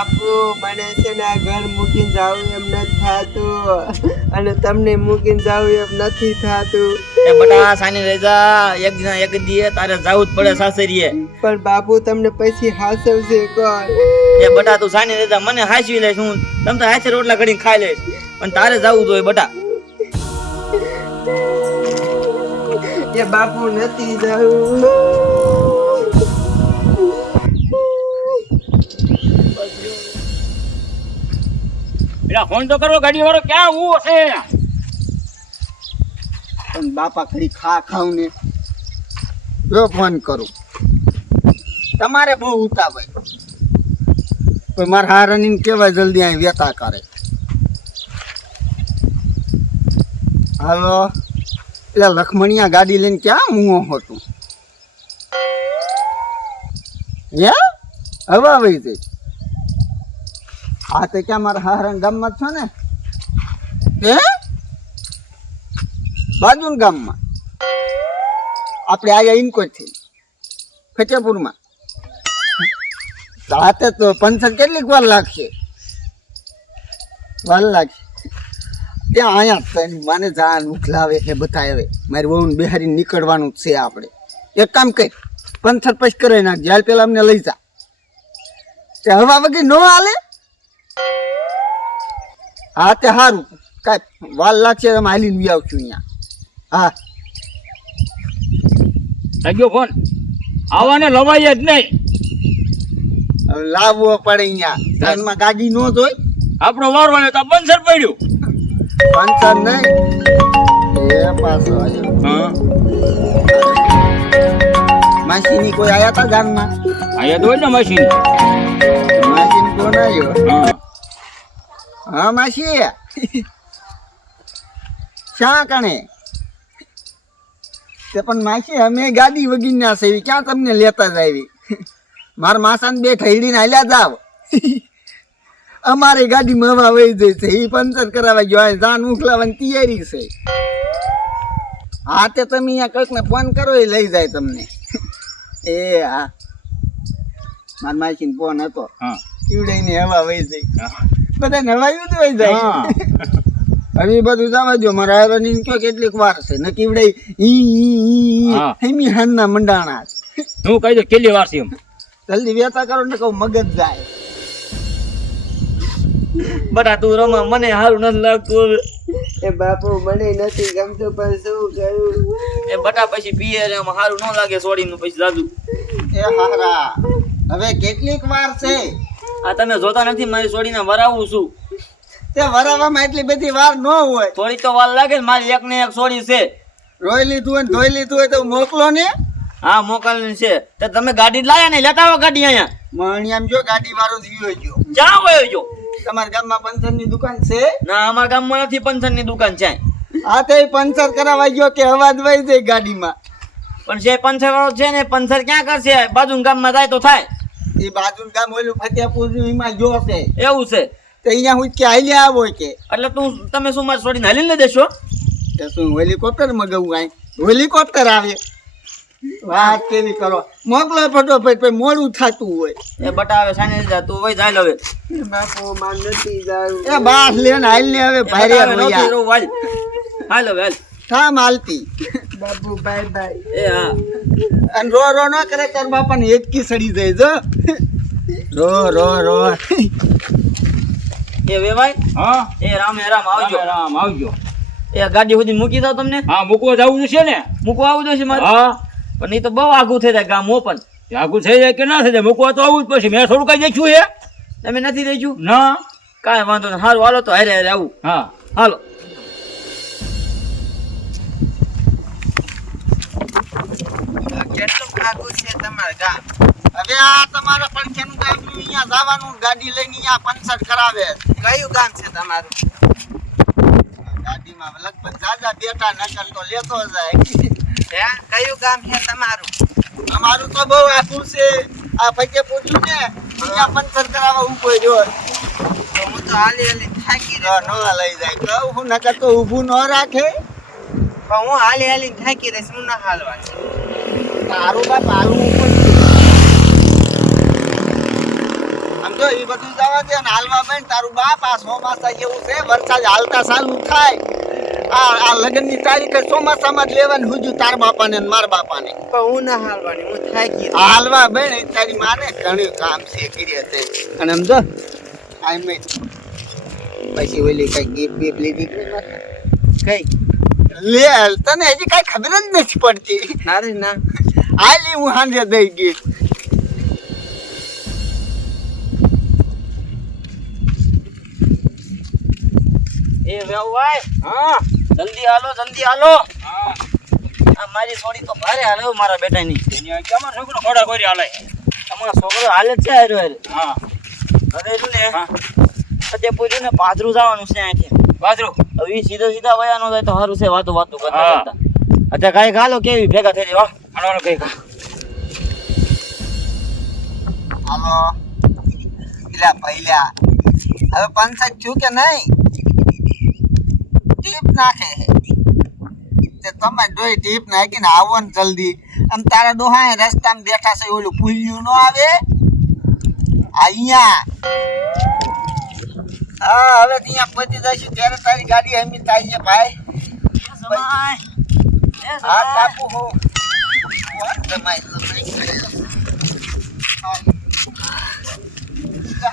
બાપુ મને છે ને આ ઘર મૂકીને જાવું એમ નથી થાતું અને તમને મૂકીને જાવું એમ નથી થાતું. એ બટા સાની રેજા એક દિન એક દીએ તારે જાવું જ પડે સાસરીએ. પણ બાપુ તમને પછી હાસવશે કોણ? એ બટા તું સાની રેજા મને હાસવી લેશ હું તમ તો હાસે રોટલા ઘડીને ખાઈ લઈશ પણ તારે જાવું જોઈએ બટા. એ બાપુ નથી જાવું. એલા ફોન તો કરો ગાડી વાળો ક્યાં ઊભો છે? પણ બાપા ખરી ખાવ ને જો ફોન કરું. તમારે બહુ ઉતાવળ પણ મારે હારાની કેવાય જલ્દી અહીં વેતા કરે. હાલો એટલે લખમણિયા ગાડી લઈને ક્યાં મુઓ હતું? હે હવા વહી જઈ. હા તો ક્યાં મારા હારા ગામમાં છો ને? હે બાજુ ગામમાં આપણે આયા ઇનકોથી ફતેપુરમાં. રાતે તો પંચર કેટલીક વાર લાગશે? વાર લાગશે ત્યાં અહીંયા મને જાન ઉખલાવે છે બતાવે મારી વહુને બિહારી નીકળવાનું છે. આપણે એક કામ કરી પંચર પછી કરાવી નાખજે. હાલ પેલા અમને લઈ જા. તે હવા વગર ન હાલે. હા તે સારું કાંઈ વાર લાગશે તમે હાલીને બી આવશું અહીંયા. હા લાગ્યો ફોન આવાને લવાય જ નહીં. હવે લાવવો પડે અહીંયા. જાનમાં ગાડી નો જોઈ આપણો વારવાને તો બંસર પડ્યું. પંચર નહીં એ પાછો આવ્યો. હા માસીની કોઈ આયા તા જાનમાં? આયા તો હોય ને મશીન. માસીની કોણ આવ્યો? હા હા માસી શા કણે? તે પણ માસી અમે ગાડી વગી ના સેવી ક્યાં તમને લેતા જ આવી? મારા માસાને બે ઠેડીને હાલ્યા જાવ. અમારી ગાડી મવા વહી જઈ છે. એ પંચર કરાવવા ગયો જાન મોકલાવાની તૈયારી છે. હા તે તમે અહીંયા કંઈકને ફોન કરો એ લઈ જાય તમને. એ હા મારા માસીને ફોન હતો. હા ઈવડે હવા વહી જઈ. હા બધા નવાયું જ વહી જાય. હવે એ બધું જવા દો. મારા હેરોની કયો કેટલીક વાર છે ને કીવડે હા. હેમી હાનના મંડાણા. હું કહી દઉં કેટલી વાર છે એમ. જલ્દી વેતા કરો ને કહું મગજ જાય. બટા તું રમા મને સારું નથી લાગતું. એ બાપુ મને નથી ગમતું પણ શું કરું? એ બટા પછી પીએ ને એમાં સારું ન લાગે છોડીને પછી દાદુ. એ હારા હવે કેટલીક વાર છે? આ તમે જોતા નથી મારી છોડીને વરાવું છું. તે વરાવામાં એટલી બધી વાર ન હોય. થોડી તો વાર લાગે ને મારી એક ને એક છોડી છે. રોઈ લીધું હોય ને ધોઈ લીધું હોય તો મોકલો ને. હા મોકલની છે. તો તમે ગાડી લાયા ને લેતા આવો ગાડી અહીંયા. મણિયામ જો ગાડી વાળો જીવ્યો ગયો. ક્યાં વયો જો? તમારા ગામમાં પંચરની દુકાન છે? ના અમારા ગામમાં નથી પંચરની દુકાન છે. હા તો એ પંચર કરાવવા ગયો કે અવાજ વહી જાય ગાડીમાં. પણ જે પંચર વાળો છે ને પંચર ક્યાં કરશે? બાજુ ગામમાં જાય તો થાય. એ બાજુ ગામ ઓલું ફતેપુર એમાં જો છે. એવું છે તો અહીંયા હું કે હાલ્યા આવો કે એટલે તમે શું મારી છોડીને હાલીને લઈ દેશો? તે શું હેલિકોપ્ટર મગાવું? કાંઈ હેલિકોપ્ટર આવે? વાત કેવી કરો? મોકલો ફટોફટ પછી મોડું થતું હોય. એ બટા હવે સાને જા તું વઈ જાય હવે. એ બાપુ માર નથી જાવું. એ બાસ લેને હાલ ને હવે ભારે રોયા હાલ હવે હાલ. થામ હાલતી. બાપુ બાય બાય. એ હા અને રો રો ન કરે તાર બાપાને હેચકી સડી જાય જો. રો રો રો એ વેવાય. હા એ રામે રામ આવજો. રામ આવજો. એ ગાડી સુધી મૂકી દઉં તમને. હા મૂકવા જવું છે ને? મૂકવા આવું જોઈશે મારે. હા પણ એ તો બહુ આઘું થઈ જાય ગામ ઓપન. આગું થઈ જાય કે ના થઈ જાય મૂકવા તો આવું જ પછી. મેં થોડું કઈ દેખ્યું છે તમે નથી દેજો? ના. કાંઈ વાંધો નહીં. હારું હાલો તો હારે હારે આવું. હા હાલો. કેટલું આઘું છે તમારા ગામ? હવે આ તમારા પડખેનું ગામ અહીંયા જવાનું ગાડી લઈને અહીંયા પંચર કરાવે. કયું ગામ છે તમારું? ગાડીમાં લગભગ જાજા બેઠા નકર તો લેતો જાય. હે કયું ગામ છે તમારું? અમારું તો બહુ આખું છે. આ ફતેપુર ને અહીંયા પંચર કરાવવા ઉભો જો. તો હું તો હાલી હાલી થાકી ન રહીશ. લઈ જાય કહું હું નકર તો ઊભું ન રાખે. પણ હું હાલી હાલી થાકી રહીશ. હું ના હાલવાની. તારું બાપ હારું ઉપર આમ જો એ બધું જવા દે ને હાલવા બેન તારું બાપ આ ચોમાસા જેવું છે વરસાદ હાલતા ચાલુ થાય આ લગ્નની તારીખે ચોમાસામાં જ લેવાની હુજુ તાર બાપાને ને માર બાપાને પણ હું ના હાલવાની, હું થાકી ગઈ. હાલવા બેન એ તારી માને ઘણું કામ છે કરી તે અને સમજો આઈ મે પછી ઓલી કઈ ગીફ બીફ લીધી કે નથી? કઈ લે તને હજી કઈ ખબર જ નથી પડતી. નારે ના આલી હું હાંજે દઈ ગઈ. એ વેવાય હા જલ્દી હાલો હા આ મારી થોડી તો ભારે હાલે હો મારા બેટાની. એની આ કેમાં છોકરો ઘોડા કોરી હાલે તમારો છોકરો હાલે જ છે હારે હારે. હા હવે એનું ને હા પછી પૂછ્યું ને પાદરું જવાનું છે અહીંથી. બાજરો હવે ઈ સીધા વયા ન જાય તો સારું છે વાતો કરતા હા. કરતા. અત્યારે કાંઈ ગાલો કેવી ભેગા થઈ જાય. હાલો કઈ હાલો પેલા પહેલા હવે પંચાયત થયું કે નહીં? ટીપ નાખે તે તમે ડોઈ ટીપ નાખીને આવો ને જલ્દી. આમ તારા ડોહા રસ્તામાં બેઠા છે ઓલું પુલ્યું નો આવે અહીંયા. હા હવે ત્યાં પહોંચી જઈશું ત્યારે તારી ગાડી હમી થાય છે ભાઈ. જમાઈ. હા કાપુ હો જમાઈ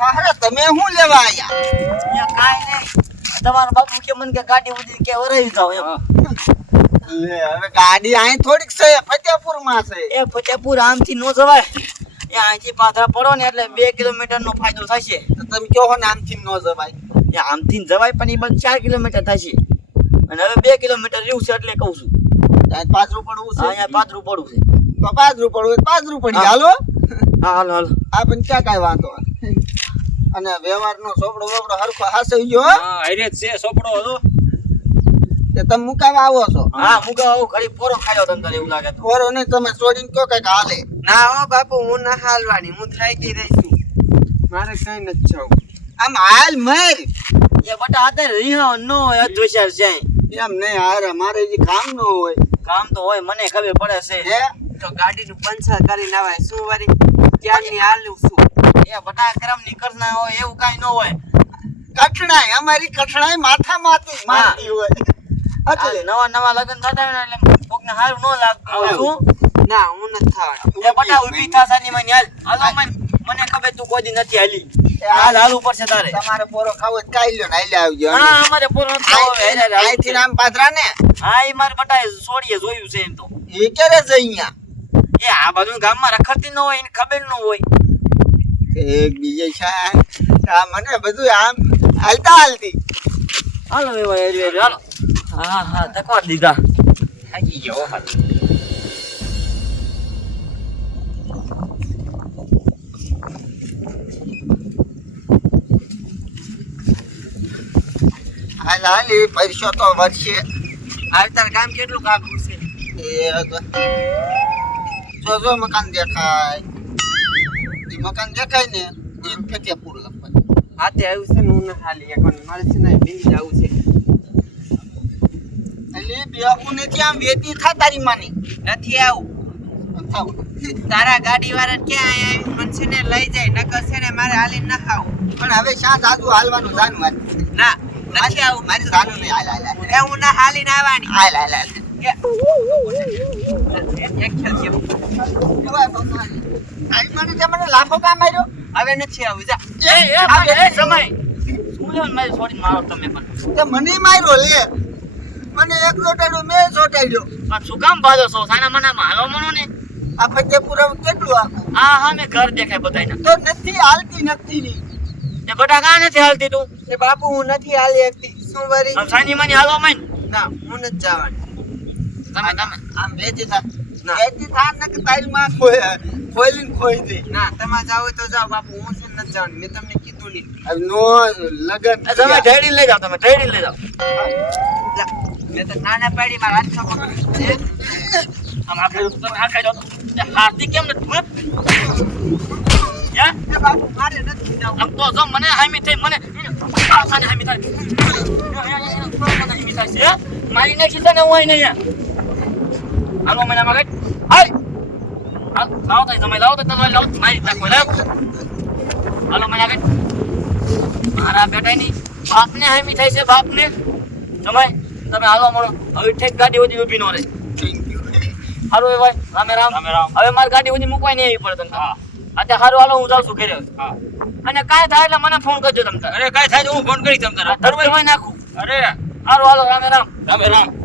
હા તમે શું લેવા આયા? કાંઈ નહીં. તમારા બાપુ કે મને કે ગાડી ઉધી કે વરાઈ જાવ એમ. લે હવે ગાડી અહીં થોડીક છે ફતેપુરમાં છે. એ ફતેપુર આમથી નો જવાય. એ અહીંથી પાથરા પડો ને એટલે 2 કિલોમીટરનો ફાયદો થશે. તો તમે કહો હો ને આમથી ન જવાય. એ આમથી જવાય પણ એ બંધ 4 કિલોમીટર થશે. અને હવે 2 કિલોમીટર રહ્યું છે એટલે કહું છું. ત્યાં પાછરું પડવું છે. અહીંયા પાથરું પડવું છે. તો પાછરું પડવું પાછરું પડી હાલો. હા હાલો આ પણ ક્યાં કાંઈ વાંધો અને વ્યવહારનો સોપડો વોપડો હરખો હાસઈ ગયો હો? હા હારે જ છે સોપડો હતો તે તમે મુકાવા આવો છો? હા મુકા આવું ઘડી પોરો ખાયો તમને એવું લાગે તો. પોરો નહીં તમે છોડીને કયો કઈક હાલે. ના હો બાપુ, હું ના હાલવાની, હું થાકી રહી છું. મારે કઈ નથી જવું. આમ હાલ મર એ બટા અત્યારે રીહા નો હોય અદ્વેષાર છે. એમ નહીં હારે મારે જે કામ ન હોય કામ તો હોય મને ખબર પડે છે. હે તો ગાડીનું પંચર કરીને આવાય શું વળી ક્યારની હાલું છું. એ બટા ક્રમ નીકળના હોય એવું કાઈ ન હોય. કઠણાઈ અમારી કઠણાઈ માથા મારતી હોય આ એટલે નવા લગન થતા હોય ને એટલે કોકને સારું ન લાગતું હોય. શું ના હું નથી થવાની. એ બટા ઊભી થાસા ની મને હાલો મને ખબર તું કોઈ દી નથી હાલી. હાલ પડશે તારે. તમારે પોરો ખાવો તો કાઈ લ્યો ને હાલે આવજો હા અમારે પોરો અહીંથી આમ પાદરા ને હા એ મારે બટા છોડીએ જોયું છે એમ તો. એ ક્યારે છે અહીંયા એ આ બધું ગામમાં રખડતી ન હોય એને ખબર ન હોય. એક બીજે છે આ મને બધું આમ હાલતા હાલતી હાલો એવા હાલો. હા તકવાર દીધા. થાકી ગયો હાલ હાલ હાલ એ પૈસો તો વધશે. હાલ તાર ગામ કેટલું કામ છે? એ જો મકાન દેખાય એ મકાન દેખાય ને એ ફતેપુર લખવાય. હાથે આવ્યું છે ને હું ના હાલી એકવાર મારે છે ને બિંદી જવું છે. એટલે બેહું નથી આમ વેતી થા તારી માની નથી આવું. થાવ. તારા ગાડી વાળા ક્યાં આવીને મને છે ને લઈ જાય, નકર છે ને મારે હાલીને ના ખાવું. પણ હવે શા જાદુ હાલવાનું જાન મારી ના નથી આવું. મારી જાનું નહીં હાલ હાલ એ હું ના હાલીને આવવાની. હાલ હાલ હાલ એક ખેલ છે. તારી માને તે મને લાફો કામ માર્યો હવે નથી આવું જા. એ સમય શું લેવાનું મારી છોડીને મારો તમે પણ. તે મને માર્યો લે મને એક જોટાડ્યો મેં જોટાડ્યો પણ શું કામ બાજો છો સાના મનામાં હાલો મનો ને. આ ફતેપુર કેટલું આખું હા મેં ઘર દેખાય બધાયના. તો નથી હાલતી નથી ની એ બટા કાં નથી હાલતી તું. એ બાપુ હું નથી હાલી શકતી. શું વળી? આમ સાની માની હાલો મન. ના હું નથી જવાની. તમે આમ વેચી થા ના. વેચી થા ને કે તારી માં ખોઈલીને ખોઈ દે ના તમારે જાવ તો જાઓ બાપુ, હું શું નથી જવાની. મેં તમને કીધું નહીં. હવે નો લગન તમે ઢેડી લઈ જાઓ તમે ઢેડી લઈ જાઓ. જા. મેં તો નાના પાડી મારા હાથ પકડી. આમ આપણે તમે હા ખાઈ જાઓ. હાથી કેમ નથી મત યા એ બાપુ મારે નથી જવું. આમ તો જો મને હામી થઈ મને સાને હામી થાય. મને હામી થાય છે મારી નાખી તને હું અહીં નહીં. હાલો મને મગજ હાય. લાવ તો સમય લાવ તો તને લાવ મારી નાખો લાવ. હાલો મને આગળ મારા બેટાની બાપને હામી થાય છે બાપને તમે હાલો મળો હવે ઠેક ગાડી સુધી ઊભી નો રહે હારું એ ભાઈ રામે રામ હવે મારી ગાડી સુધી મૂકવાય નહીં આવી પડે તમને અત્યારે હારું હાલો હું જાઉં છું ઘરે અને કાંઈ થાય એટલે મને ફોન કરજો તમે અરે કાંઈ થાય તો હું ફોન કરીશ તમ તારે ધરવાઈ નાખું અરે હારું હાલો રામે રામ રામે રામ